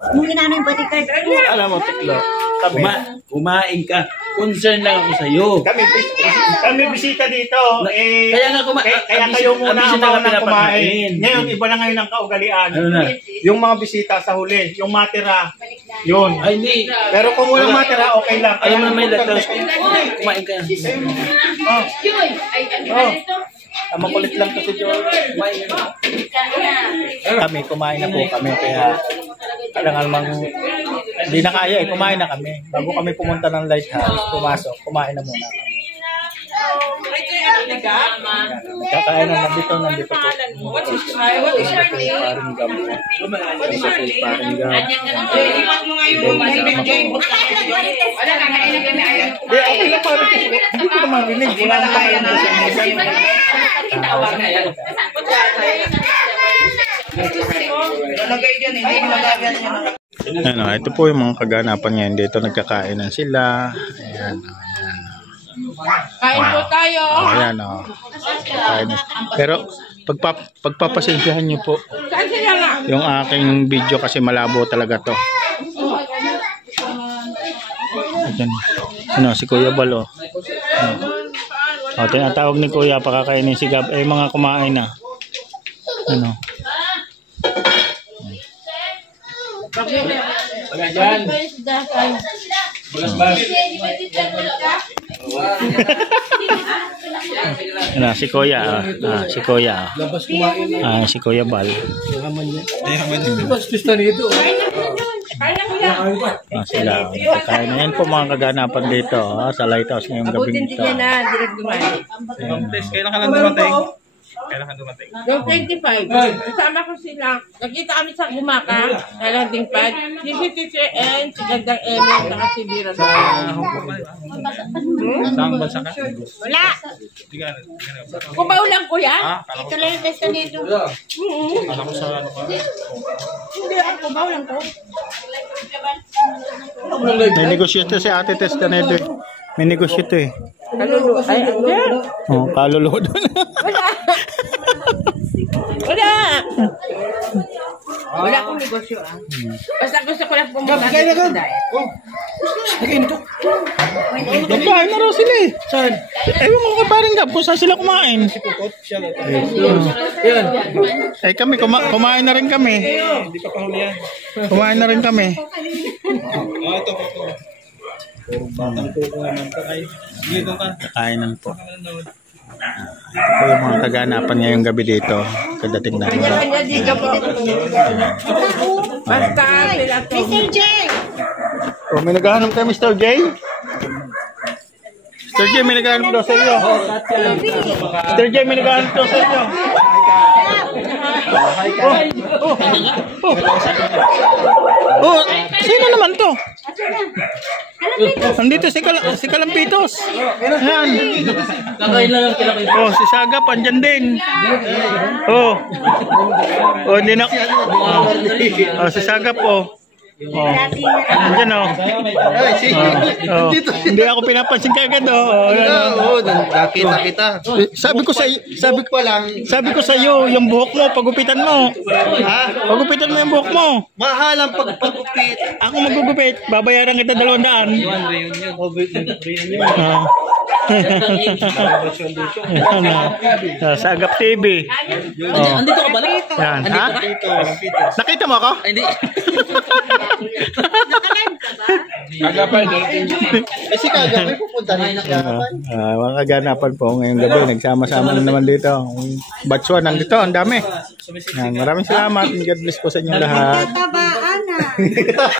Nung inano yung bodyguard. Alam mo, Tiklo, kumain ka. Concern lang ako sa'yo. Kami bisita dito. Kaya nga kaya kayo muna ang mga kumain. Ngayon, iba na ngayon ang kaugalian. Ano na? Yung mga bisita sa huli, yung matira, yun. Ay, hindi. Pero kung walang matira, okay lang. Alam mo na may letters. Kumain ka. Makulit lang kasi Joy. Kumain na po kami. Kaya kailangan hindi na kaya kumain na kami. Bago kami pumunta ng lighthouse, pumasok, kumain na muna kami. Kakain na nandito po. What is your name? Paring gam po. What is your name? Paring gam. Iwan mo ngayon. Wala kang kailan kami ayaw. Okay lang parang hindi ko naman rinig. Wala na tayo na siya. Tawag na yan. Ano, ito po yung mga kaganapan ngayon dito. Nagkakainan sila. Ayan. Kain po tayo. Ayan o. Pero pagpapasensyahan niyo po Saan sila nga? yung aking video kasi malabo talaga to. Ayan. Ano, si Kuya Bal o. O, tinatawag ni Kuya pakakainin si Gab. Mga kumain na. Ano. Wala dyan. Ano, si Kuya. Si Kuya. Si Kuya Bal. Sila. Kaya na yan po mga kaganapan dito. Sa lighthouse ngayong gabi nito. Kailan ka lang dumating? Yung 25. Kasama ko sila. Nakita kami sa Gumaka. Nalanding pad. Si Teacher N, si Gandang Emil, saka si Bira. Saan bansa ka? Wala. Kumaw lang ko yan? Ito lang yung test nito. Alam ko sa ano ka? Hindi ako kumaw lang ko. May negosyo to si Ate Tess kanito eh. May negosyo to eh. Kalulu. Ay, Oh, kaluluwa doon. wala. Wala akong negosyo ah. Basta gusto ko lang pumunta sa diet. Nagkain na raw sila eh. Saan? Ewan mo ka parang Gab kung saan sila kumain. Eh kami, kumain na rin kami. Hindi ka pa huli yan. Kumain na rin kami. Ito. Batang tuko naman ka ay. Dito ka. Kainan po. Ito yung mga kaganapan ngayong gabi dito. Kadating na. Kanya-kanya di ka po. Basta sila to. Mr. J! Oh, may naghahanap kay Mr. J? Mr. J, may naghahanap daw sa iyo. Mr. J, may naghahanap daw sa iyo. Oh, sino naman to? Nandito si Kalampitos. Yan. Kakain lang kila kayo. Oh, si Sagap andyan din. Oh. Oh, hindi na. Oh, si Sagap oh. Oh. Andyan oh. Hindi ako pinapansin kagad oh. Oo, nakita kita. Sabi ko sa iyo, yung buhok mo pagupitan mo. Ha? Pagupitan mo yung buhok mo. Mahal ang pagpagupit. Ako magugupit, babayaran kita 200. Sagap TV. Andito ka ba na? Yan, ha? Nakita mo ako? Hindi. Kagapay. Si Kagapay pupunta rin siya. Mga kaganapan po ngayong gabi. Nagsama-sama na naman dito. Batsuan nandito, ang dami. Yan, maraming salamat. God bless po sa inyong lahat. Tabaan na.